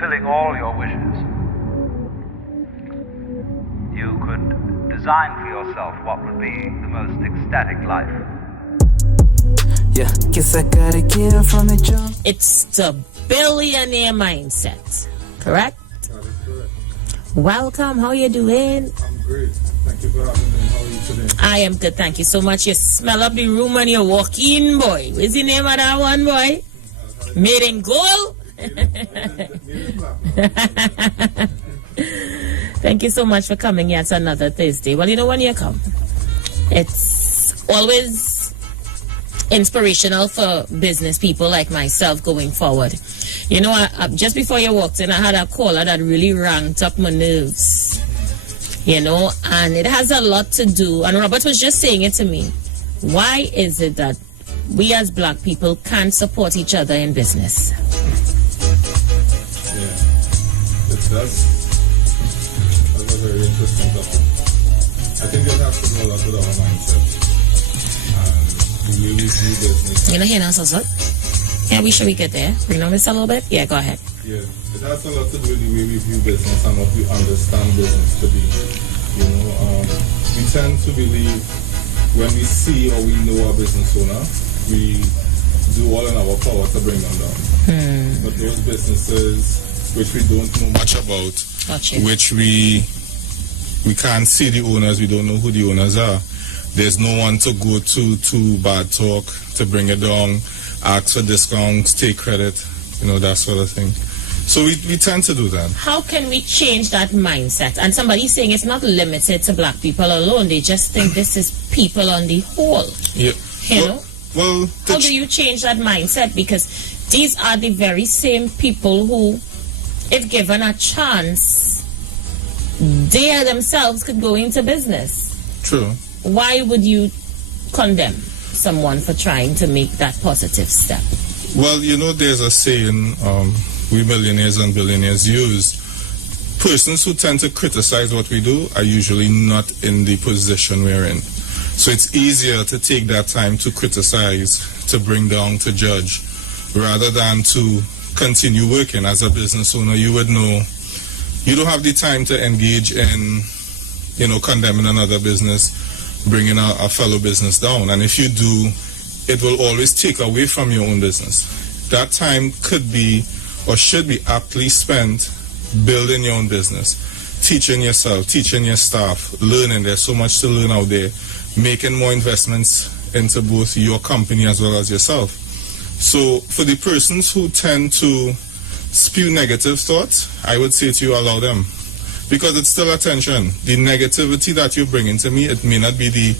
fulfilling all your wishes. You could design for yourself what would be the most ecstatic life. Yeah, guess I gotta get it from the jump. It's the billionaire mindset, correct? That is correct. Welcome, how you doing? I'm great. Thank you for having me. How are you today? I am good, thank you so much. You smell up the room when you walk in, boy. What's the name of that one, boy? Made in gold? Thank you so much for coming yet another Thursday. Well, you know, when you come, it's always inspirational for business people like myself going forward. You know, just before you walked in, I had a caller that really ranked up my nerves. You know, and it has a lot to do, and Robert was just saying it to me. Why is it that we as black people can't support each other in business? Yeah, that's a very interesting topic. I think it has to do a lot with our mindset. And the way we view business. You know, here now, so. Yeah, we get there. Bring on this a little bit. Yeah, go ahead. Yeah, it has a lot to do with the way we view business and what we understand business to be. You know, we tend to believe when we see or we know a business owner, we do all in our power to bring them down. But those businesses which we don't know much about, which we can't see the owners, we don't know who the owners are. There's no one to go to bad talk, to bring it down, ask for discounts, take credit, you know, that sort of thing. So we tend to do that. How can we change that mindset? And somebody's saying it's not limited to black people alone. They just think this is people on the whole. Yeah. You know? Well, how do you change that mindset? Because these are the very same people who, if given a chance, they themselves could go into business. True. Why would you condemn someone for trying to make that positive step? Well, you know, there's a saying we millionaires and billionaires use. Persons who tend to criticize what we do are usually not in the position we're in. So it's easier to take that time to criticize, to bring down, to judge, rather than to continue working. As a business owner, you would know you don't have the time to engage in, you know, condemning another business, bringing a fellow business down. And if you do, it will always take away from your own business. That time could be or should be aptly spent building your own business, teaching yourself, teaching your staff, learning. There's so much to learn out there, making more investments into both your company as well as yourself. So for the persons who tend to spew negative thoughts, I would say to you, allow them. Because it's still attention. The negativity that you bring into me, it may not be the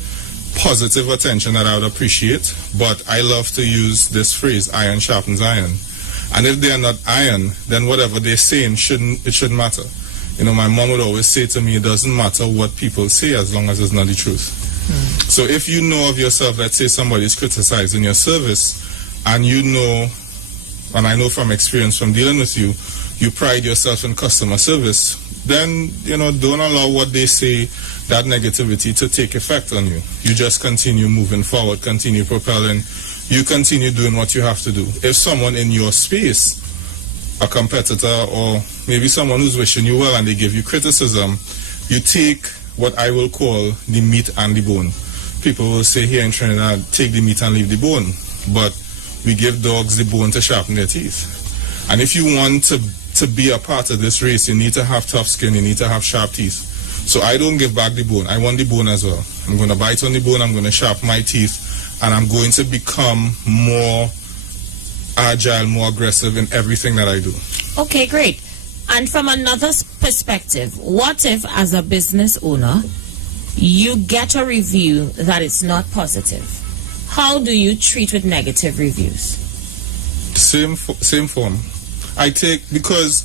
positive attention that I would appreciate, but I love to use this phrase, iron sharpens iron. And if they are not iron, then whatever they're saying shouldn't matter. You know, my mom would always say to me, it doesn't matter what people say as long as it's not the truth. So if you know of yourself, let's say somebody's criticizing your service, and you know, and I know from experience from dealing with you, you pride yourself in customer service, then, you know, don't allow what they say, that negativity, to take effect on you. You just continue moving forward, continue propelling. You continue doing what you have to do. If someone in your space, a competitor or maybe someone who's wishing you well and they give you criticism, you take what I will call the meat and the bone. People will say here in Trinidad, take the meat and leave the bone. But we give dogs the bone to sharpen their teeth. And if you want to be a part of this race, you need to have tough skin, you need to have sharp teeth. So I don't give back the bone. I want the bone as well. I'm going to bite on the bone, I'm going to sharpen my teeth, and I'm going to become more agile, more aggressive in everything that I do. Okay, great. And from another perspective, what if as a business owner, you get a review that is not positive? How do you treat with negative reviews? Same form. I take, because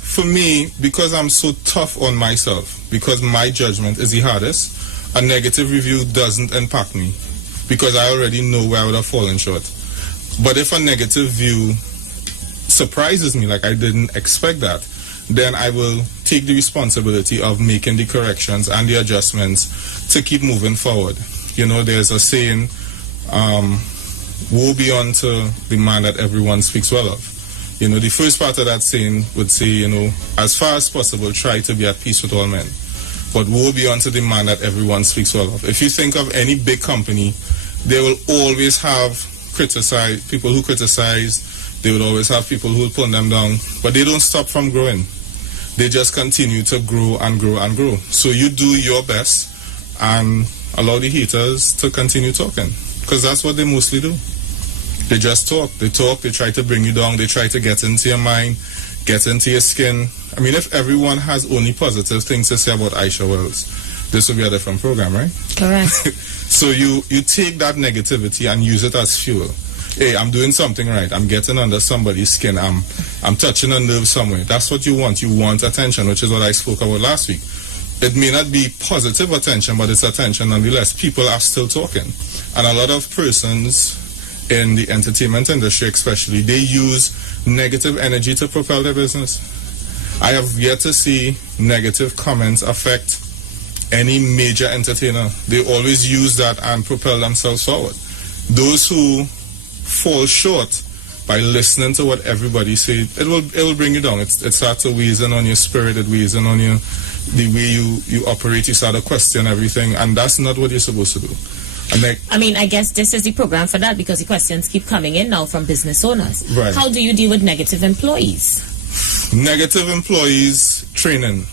for me, because I'm so tough on myself, because my judgment is the hardest, a negative review doesn't impact me, because I already know where I would have fallen short. But if a negative view surprises me, like I didn't expect that, then I will take the responsibility of making the corrections and the adjustments to keep moving forward. You know, there's a saying, woe be unto the man that everyone speaks well of. You know, the first part of that saying would say, you know, as far as possible, try to be at peace with all men. But woe be unto the man that everyone speaks well of. If you think of any big company, they will always have people who criticize. They will always have people who will pull them down. But they don't stop from growing. They just continue to grow and grow and grow. So you do your best and allow the haters to continue talking. Because that's what they mostly do. They just talk. They try to bring you down. They try to get into your mind, get into your skin. I mean, if everyone has only positive things to say about Isha Wells, this would be a different program, right? Correct. So you take that negativity and use it as fuel. Hey, I'm doing something right. I'm getting under somebody's skin. I'm touching a nerve somewhere. That's what you want. You want attention, which is what I spoke about last week. It may not be positive attention, but it's attention nonetheless. People are still talking. And a lot of persons in the entertainment industry especially, they use negative energy to propel their business. I have yet to see negative comments affect any major entertainer. They always use that and propel themselves forward. Those who fall short by listening to what everybody says, it will bring you down. It starts to weigh in on your spirit, it weighs in on you, the way you operate. You start to question everything, and that's not what you're supposed to do. I mean, I guess this is the program for that, because the questions keep coming in now from business owners. Right. How do you deal with negative employees? Negative employees, training.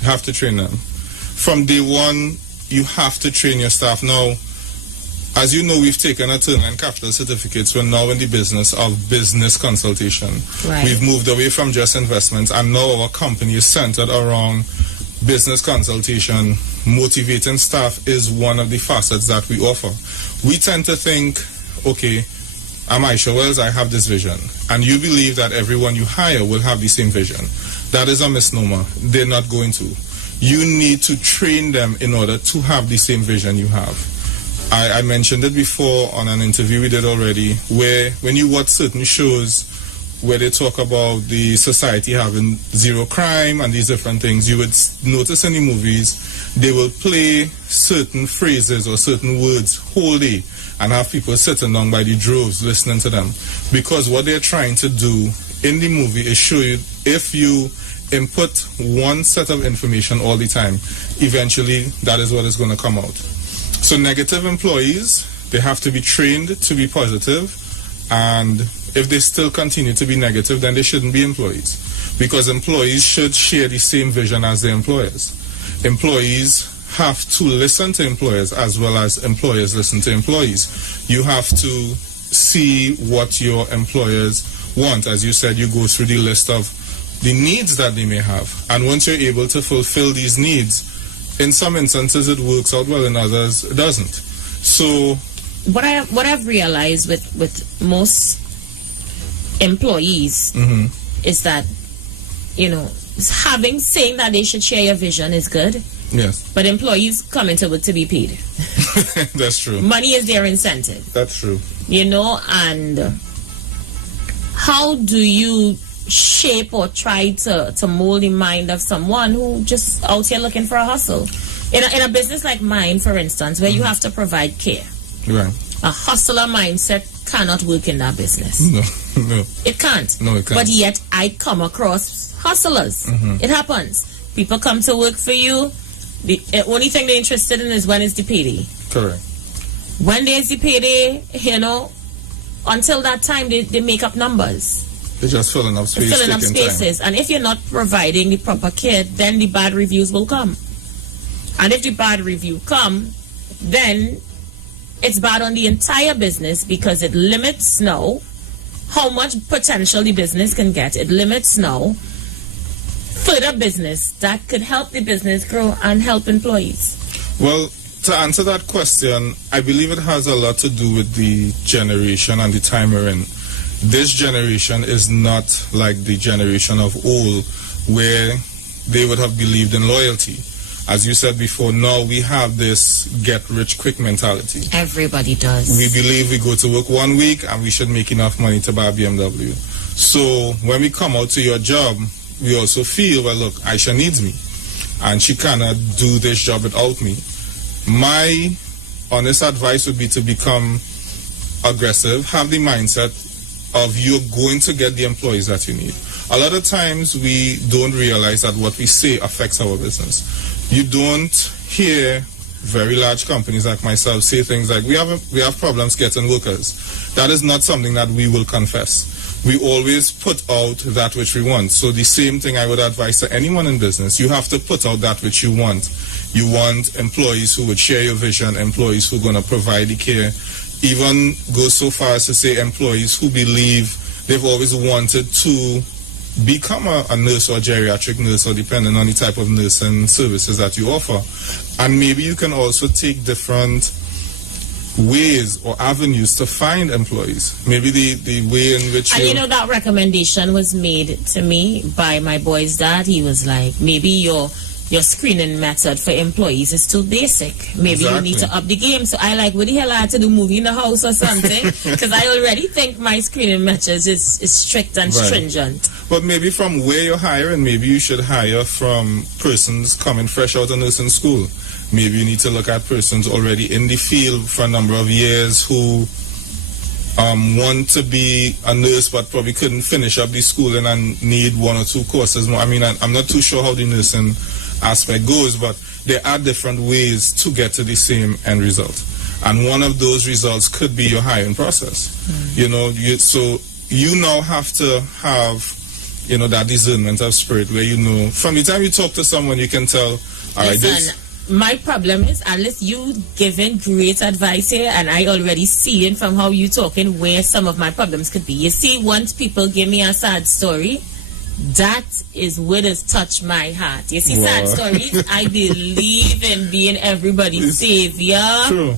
You have to train them. From day one, you have to train your staff. Now, as you know, we've taken a turn in capital certificates. We're now in the business of business consultation. Right. We've moved away from just investments, and now our company is centered around business consultation. Motivating staff is one of the facets that we offer. We tend to think, okay, I'm Isha Wells, I have this vision, and you believe that everyone you hire will have the same vision. That is a misnomer. They're not going to. You need to train them in order to have the same vision you have. I mentioned it before on an interview we did already, where when you watch certain shows where they talk about the society having zero crime and these different things, you would notice in the movies they will play certain phrases or certain words whole day and have people sitting down by the droves listening to them. Because what they're trying to do in the movie is show you, if you input one set of information all the time, eventually that is what is going to come out. So negative employees, they have to be trained to be positive, and if they still continue to be negative, then they shouldn't be employees, because employees should share the same vision as their employers. Employees have to listen to employers as well as employers listen to employees. You have to see what your employers want. As you said, you go through the list of the needs that they may have, and once you're able to fulfill these needs, in some instances it works out well, in others it doesn't. So what I've realized with most employees is that, you know, saying that they should share your vision is good. Yes. But employees come into work to be paid. That's true. Money is their incentive. That's true. You know, and how do you shape or try to mold the mind of someone who just out here looking for a hustle? In a business like mine, for instance, where you have to provide care. Right. A hustler mindset cannot work in that business. No. It can't. No, it can't. But yet I come across hustlers. It happens. People come to work for you. The only thing they're interested in is when is the payday. Correct. When there's the payday, you know, until that time they make up numbers. They're just filling up space. Filling up spaces. And if you're not providing the proper care, then the bad reviews will come. And if the bad review come, then it's bad on the entire business, because it limits now how much potential the business can get. It limits now further business that could help the business grow and help employees. Well, to answer that question, I believe it has a lot to do with the generation and the time we're in. This generation is not like the generation of old, where they would have believed in loyalty. As you said before, now we have this get-rich-quick mentality. Everybody does. We believe we go to work 1 week and we should make enough money to buy a BMW. So when we come out to your job, we also feel, well, look, Isha needs me, and she cannot do this job without me. My honest advice would be to become aggressive, have the mindset of you're going to get the employees that you need. A lot of times we don't realize that what we say affects our business. You don't hear very large companies like myself say things like, we have problems getting workers. That is not something that we will confess. We always put out that which we want. So the same thing I would advise to anyone in business. You have to put out that which you want. You want employees who would share your vision, employees who are going to provide the care. Even go so far as to say employees who believe they've always wanted to become a nurse or a geriatric nurse, or depending on the type of nursing services that you offer. And maybe you can also take different ways or avenues to find employees. Maybe the way in which and you know, that recommendation was made to me by my boy's dad. He was like, maybe your screening method for employees is too basic. Maybe you need to up the game. So I like, what the hell I had to do, movie in the house or something? Because I already think my screening methods is strict and stringent. But maybe from where you're hiring, maybe you should hire from persons coming fresh out of nursing school. Maybe you need to look at persons already in the field for a number of years who want to be a nurse but probably couldn't finish up the schooling and need one or two courses more. I mean, I'm not too sure how the nursing aspect goes, but there are different ways to get to the same end result. And one of those results could be your hiring process. You know, so you now have to have, you know, that discernment of spirit where, you know, from the time you talk to someone, you can tell, all right, this... My problem is, unless you giving great advice here, and I already see it from how you talking where some of my problems could be. You see, once people give me a sad story, that is what has touched my heart. You see, sad stories, I believe in being everybody's savior. True.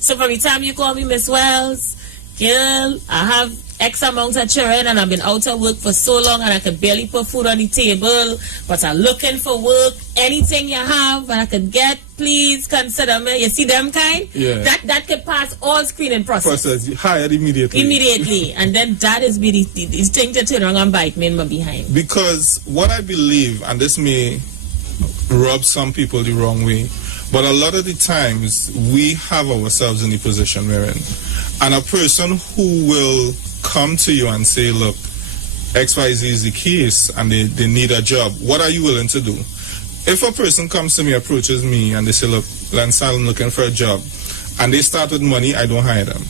So from the time you call me Miss Wells, girl, I have X amount of children and I've been out of work for so long and I could barely put food on the table, but I'm looking for work. Anything you have and I could get, please consider me. You see them kind? Yeah. That could pass all screening process. Hired immediately. Immediately. And then that is the thing to turn around and bite me in my behind. Because what I believe, and this may rub some people the wrong way, but a lot of the times we have ourselves in the position we're in. And a person who will come to you and say, look, XYZ is the case and they need a job, what are you willing to do? If a person comes to me, approaches me, and they say, look, LennStar, I'm looking for a job, and they start with money, I don't hire them.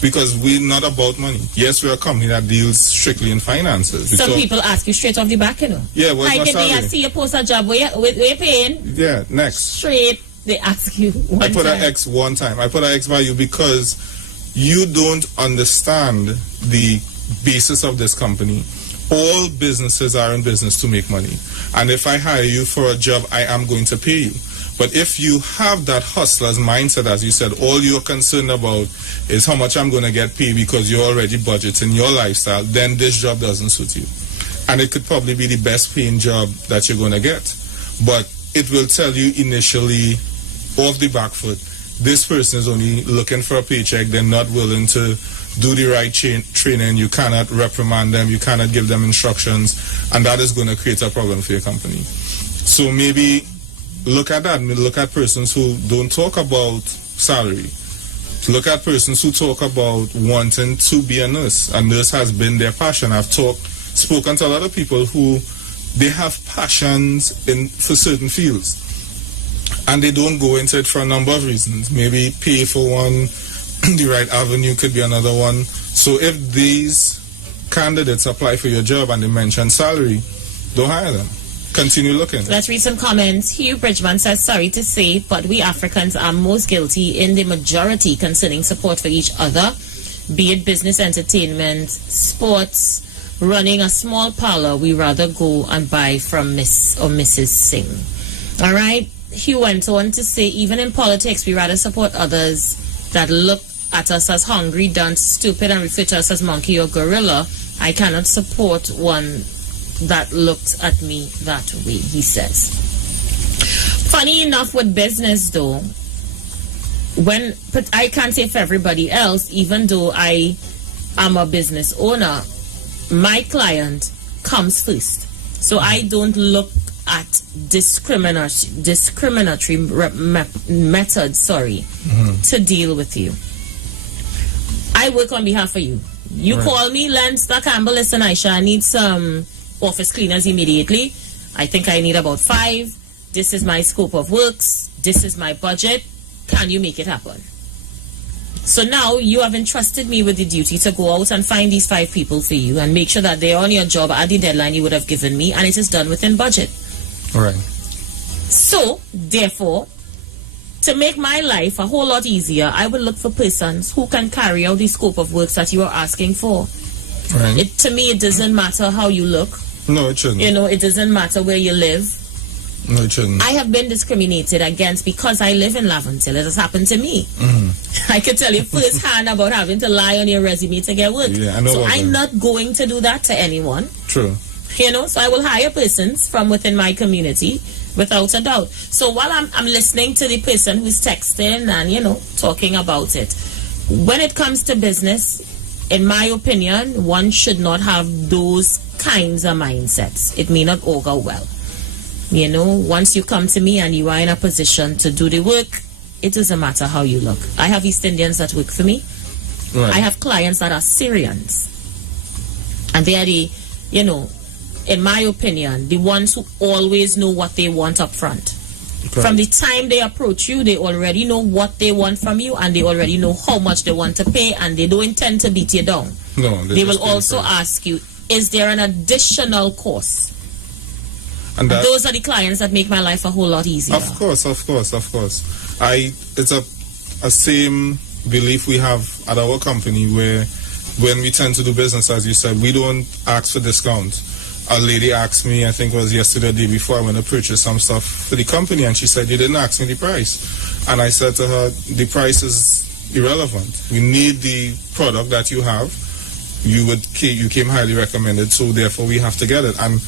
Because we're not about money. Yes, we're a company that deals strictly in finances. Some people ask you straight off the back, you know. Yeah, what's my salary? I see you post a job, where you paying? Yeah, next. Straight, they ask you one time. I put an X one time. I put an X value because you don't understand the basis of this company. All businesses are in business to make money. And if I hire you for a job, I am going to pay you. But if you have that hustler's mindset, as you said, all you're concerned about is how much I'm going to get paid because you're already budgeting your lifestyle, then this job doesn't suit you. And it could probably be the best paying job that you're going to get. But it will tell you initially, off the back foot, this person is only looking for a paycheck. They're not willing to do the right training. You cannot reprimand them. You cannot give them instructions. And that is going to create a problem for your company. So maybe look at that. Look at persons who don't talk about salary. Look at persons who talk about wanting to be a nurse. A nurse has been their passion. I've spoken to a lot of people who they have passions for certain fields. And they don't go into it for a number of reasons. Maybe pay for one, the right avenue could be another one. So if these candidates apply for your job and they mention salary, don't hire them. Continue looking. Let's read some comments. Hugh Bridgman says, sorry to say, but we Africans are most guilty in the majority concerning support for each other, be it business, entertainment, sports, running a small parlor. We rather go and buy from Miss or Mrs. Singh. All right. He went on to say, even in politics, we rather support others that look at us as hungry, dunce, stupid, and refer to us as monkey or gorilla. I cannot support one that looked at me that way, he says. Funny enough with business, though, but I can't say for everybody else, even though I am a business owner, my client comes first. So I don't look at discriminatory methods, to deal with you. I work on behalf of you. You call me, LennStar, Campbelle, listen, Isha, I need some office cleaners immediately. I think I need about 5. This is my scope of works. This is my budget. Can you make it happen? So now you have entrusted me with the duty to go out and find these 5 people for you and make sure that they're on your job at the deadline you would have given me, and it is done within budget. All right. So, therefore, to make my life a whole lot easier, I will look for persons who can carry out the scope of works that you are asking for. Right. To me, it doesn't matter how you look. No, it shouldn't. You know, it doesn't matter where you live. No, it shouldn't. I have been discriminated against because I live in Laventille. It has happened to me. I can tell you firsthand about having to lie on your resume to get work. Yeah, I know. So I'm not going to do that to anyone. True. You know, so I will hire persons from within my community without a doubt. So while I'm listening to the person who's texting and, you know, talking about it, when it comes to business, in my opinion, one should not have those kinds of mindsets. It may not augur well. You know, once you come to me and you are in a position to do the work, it doesn't matter how you look. I have East Indians that work for me. Right. I have clients that are Syrians. And they are the, you know, in my opinion, the ones who always know what they want up front. Okay. From the time they approach you, they already know what they want from you, and they already know how much they want to pay, and they don't intend to beat you down. No, they will also ask you, is there an additional cost? And those are the clients that make my life a whole lot easier. Of course. It's a same belief we have at our company, where when we tend to do business, as you said, we don't ask for discount. A lady asked me, I think it was yesterday or the day before, I went to purchase some stuff for the company, and she said, you didn't ask me the price. And I said to her, the price is irrelevant. We need the product that you have. You came highly recommended, so therefore we have to get it. And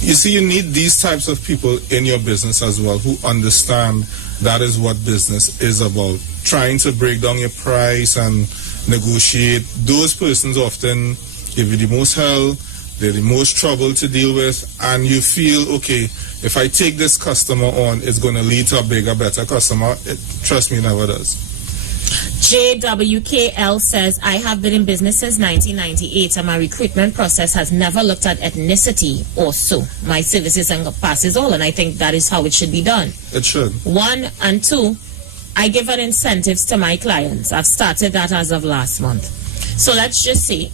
you see, you need these types of people in your business as well, who understand that is what business is about. Trying to break down your price and negotiate. Those persons often give you the most hell, they're the most trouble to deal with, and you feel, okay, if I take this customer on, it's going to lead to a bigger, better customer. Trust me, it never does. JWKL says, I have been in business since 1998 and my recruitment process has never looked at ethnicity or so. My services passes all, and I think that is how it should be done. It should. 1 and 2, I give an incentives to my clients. I've started that as of last month. So let's just say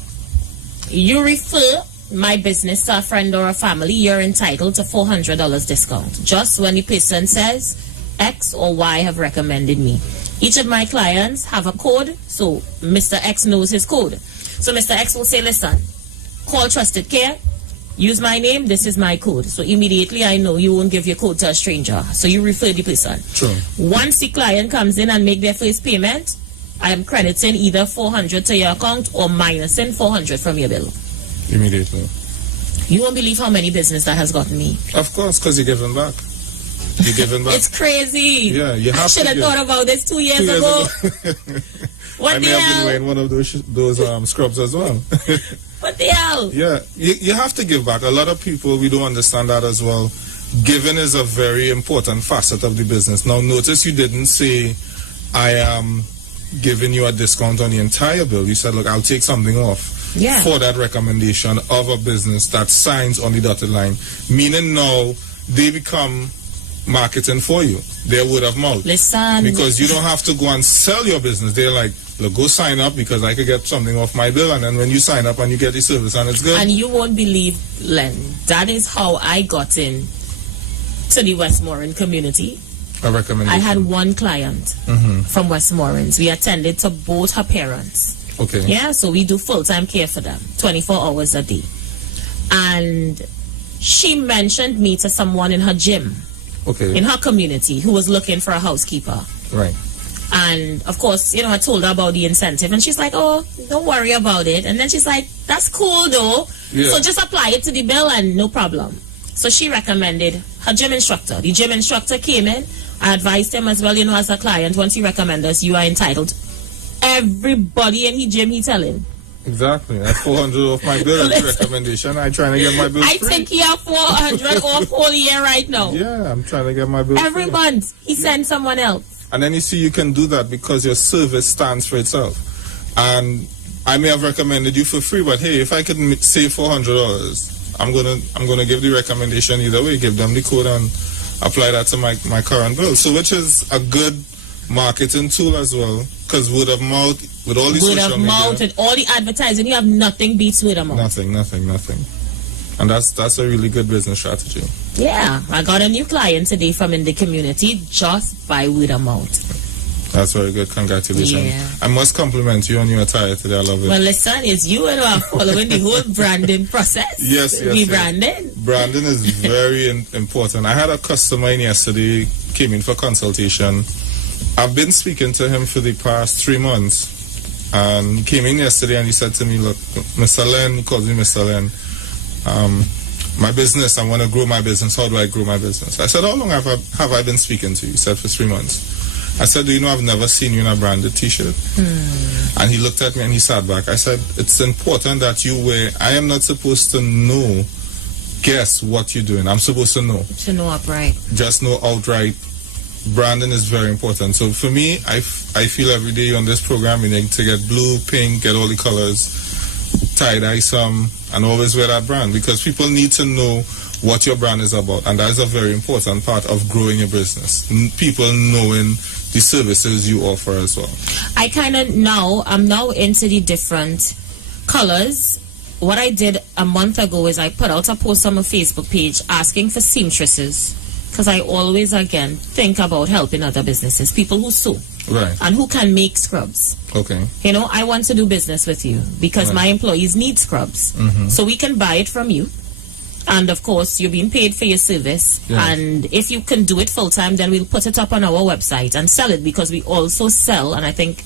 you refer my business to a friend or a family, you're entitled to $400 discount. Just when the person says X or Y have recommended me. Each of my clients have a code, so Mr. X knows his code. So Mr. X will say, listen, call Trusted Care, use my name, this is my code. So immediately I know you won't give your code to a stranger. So you refer the person. True. Once the client comes in and make their first payment, I am crediting either $400 to your account or minusing $400 from your bill. Immediately. You won't believe how many business that has gotten me. Of course, because you're giving back. You're giving back. It's crazy. Yeah, you have I should have thought about this 2 years ago. What I may have been wearing one of those scrubs as well. What the hell? Yeah, you have to give back. A lot of people, we don't understand that as well. Giving is a very important facet of the business. Now, notice you didn't say, I am giving you a discount on the entire bill. You said, look, I'll take something off for that recommendation of a business that signs on the dotted line. Meaning now, they become marketing for you. Their word of mouth. Listen. Because you don't have to go and sell your business. They're like, look, go sign up because I could get something off my bill. And then when you sign up and you get the service and it's good. And you won't believe, Len, that is how I got in to the Westmoreland community. A recommendation. I had one client from Westmoreland. We attended to both her parents. Okay. Yeah, so we do full-time care for them, 24 hours a day. And she mentioned me to someone in her gym. Okay. In her community who was looking for a housekeeper. Right. And of course, you know, I told her about the incentive and she's like, oh, don't worry about it. And then she's like, that's cool though. Yeah. So just apply it to the bill and no problem. So she recommended her gym instructor. The gym instructor came in. I advised him as well, you know, as a client, once you recommend us, you are entitled. Everybody in the gym, he tell him. Exactly. That's $400 off my bill. That's a recommendation. I'm trying to get my bill I free. think he have $400 off whole year right now. Yeah, I'm trying to get my bill Every free. month, he sends someone else. And then you see you can do that because your service stands for itself. And I may have recommended you for free, but hey, if I could save $400, I'm gonna give the recommendation either way. Give them the code and apply that to my current bill. So, which is a good marketing tool as well, because word of mouth with all these social media. Word of mouth and all the advertising, you have nothing beats word of mouth. Nothing. And that's a really good business strategy. Yeah, I got a new client today from in the community just by word of mouth. That's very good. Congratulations. Yeah. I must compliment you on your attire today. I love it. Well, listen, it's you and I are following the whole branding process. Yes. Branding. Branding is very important. I had a customer in yesterday, came in for consultation. I've been speaking to him for the past 3 months. And he came in yesterday and he said to me, look, Mr. Len, he calls me Mr. Len, my business, I want to grow my business. How do I grow my business? I said, how long have I been speaking to you? He said, for 3 months. I said, do you know I've never seen you in a branded t-shirt? And he looked at me and he sat back. I said, it's important that you wear, I am not supposed to guess what you're doing. I'm supposed to know. To know upright. Just know outright. Branding is very important. So for me, I feel every day on this program, you need to get blue, pink, get all the colors, tie-dye some, and always wear that brand, because people need to know what your brand is about, and that is a very important part of growing your business. People knowing the services you offer as well. I'm now into the different colors. What I did a month ago is I put out a post on my Facebook page asking for seamstresses, because I always, again, think about helping other businesses, people who sew. Right. And who can make scrubs. Okay. You know, I want to do business with you because my employees need scrubs. So we can buy it from you. And of course, you're being paid for your service. Yes. And if you can do it full time, then we'll put it up on our website and sell it, because we also sell, and I think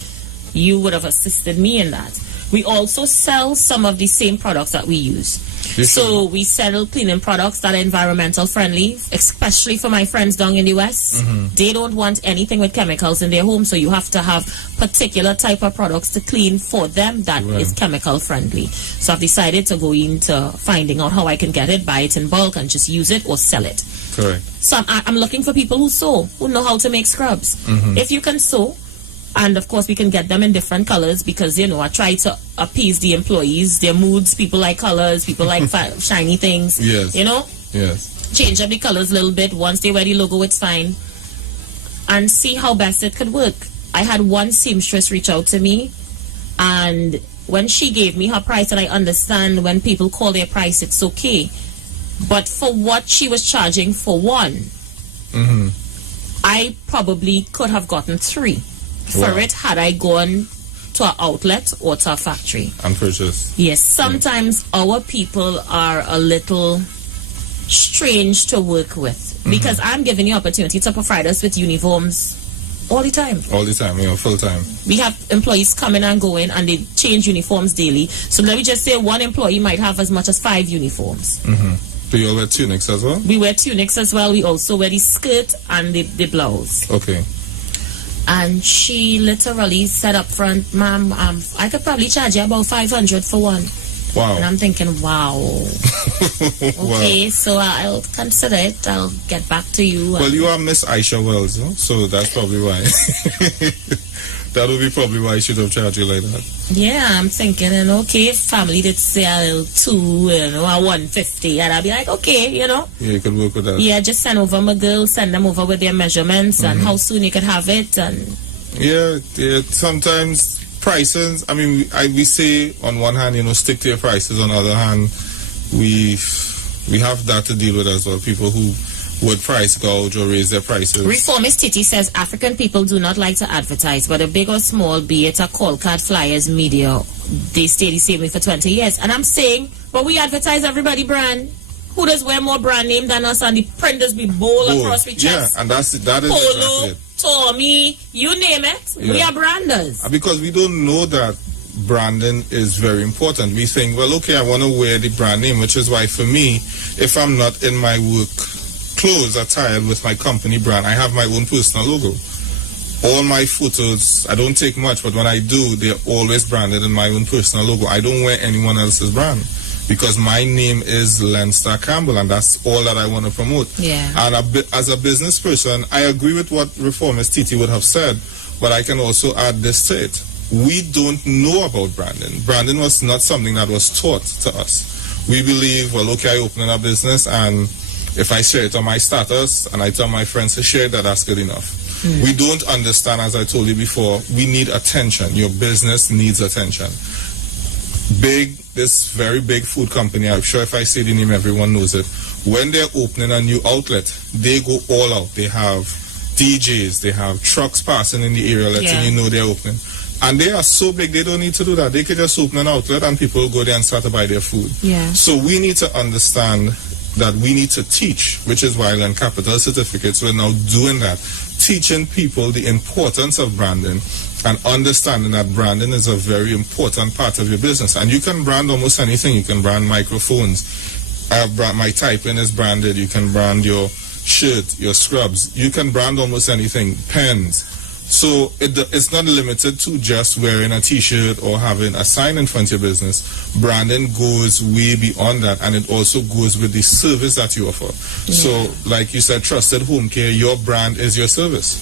you would have assisted me in that. We also sell some of the same products that we use. So we sell cleaning products that are environmental friendly, especially for my friends down in the West. They don't want anything with chemicals in their home, so you have to have particular type of products to clean for them that is chemical friendly. So I've decided to go into finding out how I can get it, buy it in bulk, and just use it or sell it. Correct. So I'm looking for people who sew, who know how to make scrubs. If you can sew, and of course we can get them in different colors, because, you know, I try to appease the employees, their moods. People like colors, people like shiny things. Yes. You know? Yes. Change up the colors a little bit. Once they wear the logo, it's fine. And see how best it could work. I had one seamstress reach out to me, and when she gave me her price, and I understand when people call their price, it's okay. But for what she was charging for one, I probably could have gotten 3 for it had I gone to an outlet or to a factory. And purchase. Yes, sometimes our people are a little strange to work with, because I'm giving you opportunity to provide us with uniforms all the time. All the time, you know, full time. We have employees coming and going, and they change uniforms daily. So let me just say one employee might have as much as 5 uniforms. Do you all wear tunics as well? We wear tunics as well. We also wear the skirt and the blouse. Okay. And she literally said up front, ma'am, I could probably charge you about 500 for one. Wow. And I'm thinking, wow. Okay, so I'll consider it. I'll get back to you. Well, you are Miss Isha Wells, no? So that's probably why. That would be probably why I should have charged you like that. Yeah, I'm thinking, and okay, if family did sell 2, you know, or 150, and I'll be like, okay, you know. Yeah, you could work with that. Yeah, just send over my girl, send them over with their measurements and how soon you could have it. And yeah, sometimes prices, I mean, we say on one hand, you know, stick to your prices. On the other hand, we have that to deal with as well. People who would price gouge or raise their prices. Reformist Titi says African people do not like to advertise, whether big or small, be it a call card, flyers, media, they stay the same way for 20 years. And I'm saying, but we advertise everybody brand. Who does wear more brand name than us, and the printers be bold across the chest? Yeah, and that is Polo, exactly it. Tommy, you name it. Yeah. We are branders. Because we don't know that branding is very important. We think, well, okay, I want to wear the brand name, which is why for me, if I'm not in my work clothes attired with my company brand, I have my own personal logo. All my photos, I don't take much, but when I do, they're always branded in my own personal logo. I don't wear anyone else's brand, because my name is LennStar Campbelle, and that's all that I want to promote. Yeah. And as a business person, I agree with what Reformist Titi would have said, but I can also add this to it. we don't know about branding. Branding was not something that was taught to us. We believe, well, okay, I open a business, and if I share it on my status and I tell my friends to share that, that's good enough. We don't understand, as I told you before, we need attention. Your business needs attention. This very big food company, I'm sure if I say the name, everyone knows it. When they're opening a new outlet, they go all out. They have DJs, they have trucks passing in the area letting you know they're opening. And they are so big, they don't need to do that. They could just open an outlet and people will go there and start to buy their food. Yeah. So we need to understand that we need to teach, which is why Len Capital Certificates, we're now doing that, teaching people the importance of branding and understanding that branding is a very important part of your business. And you can brand almost anything. You can brand microphones. My typing is branded. You can brand your shirt, your scrubs. You can brand almost anything. Pens. So it's not limited to just wearing a t-shirt or having a sign in front of your business. Branding goes way beyond that, and it also goes with the service that you offer. So like you said, trusted home care, your brand is your service.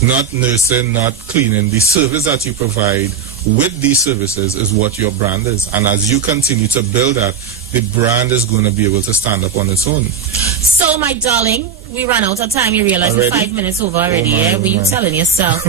Not nursing, not cleaning. The service that you provide with these services is what your brand is. And as you continue to build that, the brand is going to be able to stand up on its own. So, my darling, we ran out of time. You realize we're 5 minutes over already. Were you telling yourself?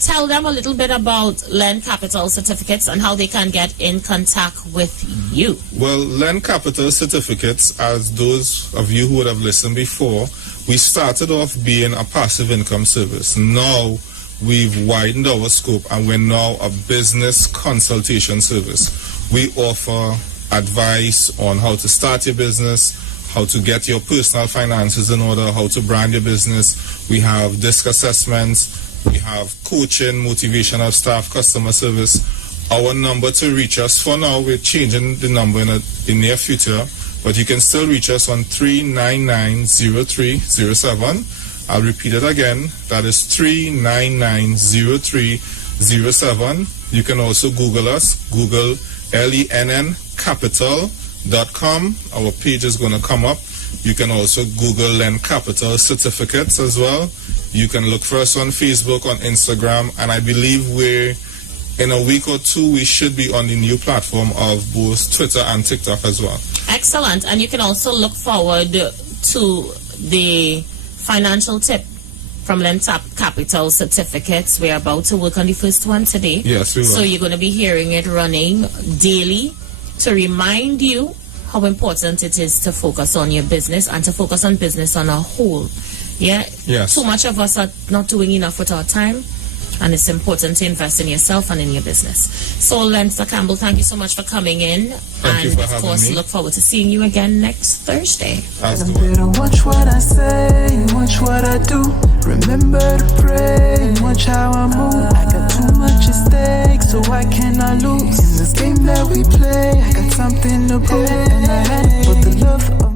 Tell them a little bit about Len Capital Certificates and how they can get in contact with you. Well, Len Capital Certificates, as those of you who would have listened before, we started off being a passive income service. Now we've widened our scope and we're now a business consultation service. We offer advice on how to start your business, how to get your personal finances in order, how to brand your business. We have disc assessments, we have coaching, motivation of staff, customer service. Our number to reach us, for now we're changing the number in the near future, but you can still reach us on 3990307. I'll repeat it again. That is 3990307. You can also Google us. Google LennCapital.com. Our page is going to come up. You can also Google Len Capital Certificates as well. You can look for us on Facebook, on Instagram, and I believe in a week or two we should be on the new platform of both Twitter and TikTok as well. Excellent. And you can also look forward to the financial tip from Len Capital Certificates. We're about to work on the first one today. Yes, we will. So you're going to be hearing it running daily to remind you how important it is to focus on your business and to focus on business on a whole. Yeah? Yes. Too much of us are not doing enough with our time, and it's important to invest in yourself and in your business. So, LennStar Campbelle, thank you so much for coming in. Thank you for having me. Of course, look forward to seeing you again next Thursday. Watch what I say, watch what I do. Remember to pray, watch how I move. I got too much at stake, so I cannot lose. In this game that we play, I got something to prove, and I had for the love of